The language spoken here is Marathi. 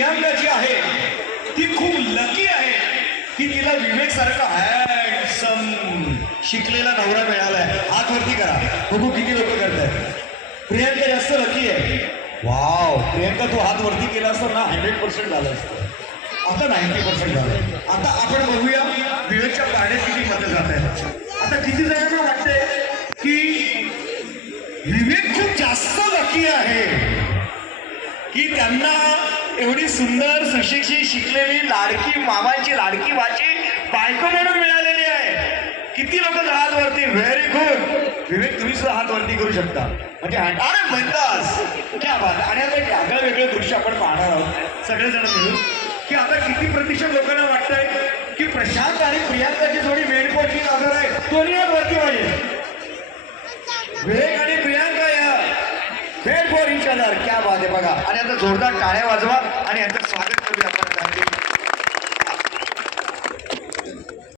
प्रियांका जी आहे ती खूप लकी आहे की तिला विवेक सारखा हँडसम शिकलेला नवरा मिळालाय. हात वरती करा बघू किती लोक करतायत. प्रियांका जास्त लकी आहे. वाव प्रियांका, तू हात वरती केला असता ना 100% झालं असतं. आता 90% झालं. आता आपण बघूया विवेकच्या गाड्यात किती मतं जात आहेत. आता किती जणांना वाटतंय की विवेक खूप जास्त लकी आहे की त्यांना एवढी सुंदर सुशिक्षित शिकलेली लाडकी मामाची लाडकी भाची बायको म्हणून मिळालेली आहे. किती लोक हात वरती. व्हेरी गुड विवेक, तुम्ही सुद्धा हात वरती करू शकता. म्हणजे अरे म्हणतास क्या बात. आणि आता एक आगळं वेगळं दृश्य आपण पाहणार आहोत सगळेजण मिळून की आता किती प्रतिशत लोकांना वाटतंय की प्रशांत आणि प्रियांकाची जोडी मेडपोटची लागणार आहे. दोन्ही हात वरती पाहिजे. विवेक आणि प्रियांका या फेड फॉर इच अदर. क्या बात आहे बघा. आणि आता जोरदार टाळ्या वाजवा आणि यांचं स्वागत करूया आपण.